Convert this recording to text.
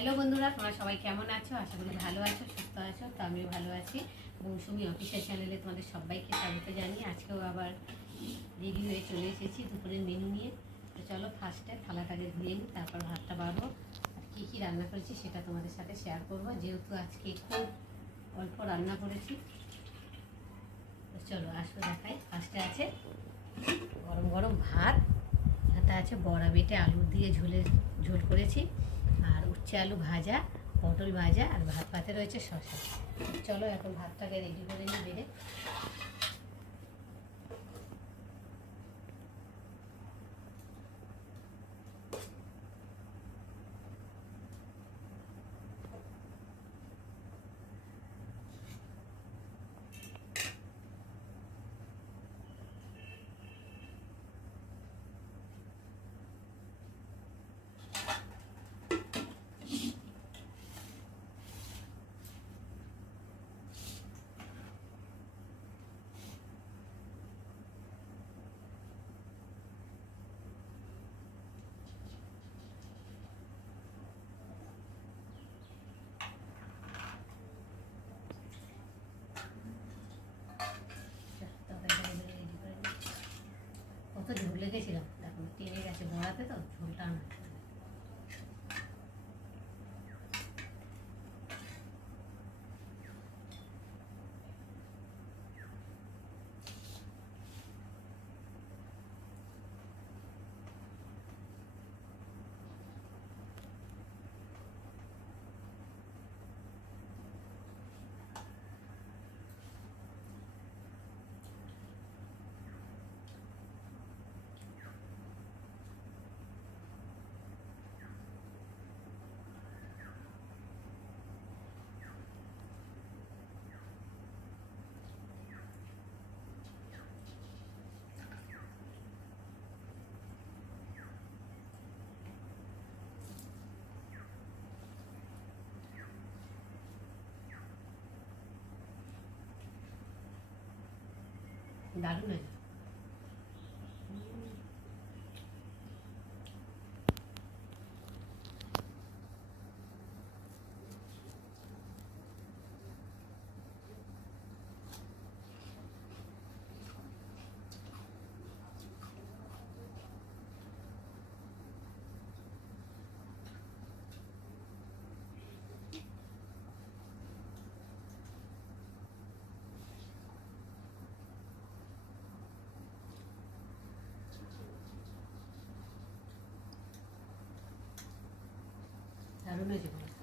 Hello বন্ধুরা, তোমরা সবাই কেমন আছো? আশা করি ভালো আছো, সুস্থ আছো। তো আমিও ভালো আছি। মৌসুমি অফিসিয়াল চ্যানেলে তোমাদের সবাইকে স্বাগত জানিয়ে আজকেও আবার রেডি হয়ে চলে এসেছি দুপুরের মেনু নিয়ে। তো চলো ফার্স্টে থালাটাকে ধুয়ে নিই, তারপর ভাতটা বাড়বো। আর কী কী রান্না করেছি সেটা তোমাদের সাথে শেয়ার করবো, যেহেতু আজকে খুব অল্প রান্না করেছি। তো চলো আসো দেখাই। ফার্স্টে আছে গরম গরম ভাত, এখানটা আছে বড়া বেটে আলু দিয়ে ঝোল করেছি, আর উচ্ছে আলু ভাজা, পটল ভাজা, আর ভাত পাতে রয়েছে শসা। চলো এখন ভাতটাকে রেডি করে নিই বেড়ে। কত ঝোল লেগেছিলাম, দেখো টেনে গেছে বড়াতে, তো ঝোলটা না। দারুণ হয়েছে। দারুণ হয়েছে।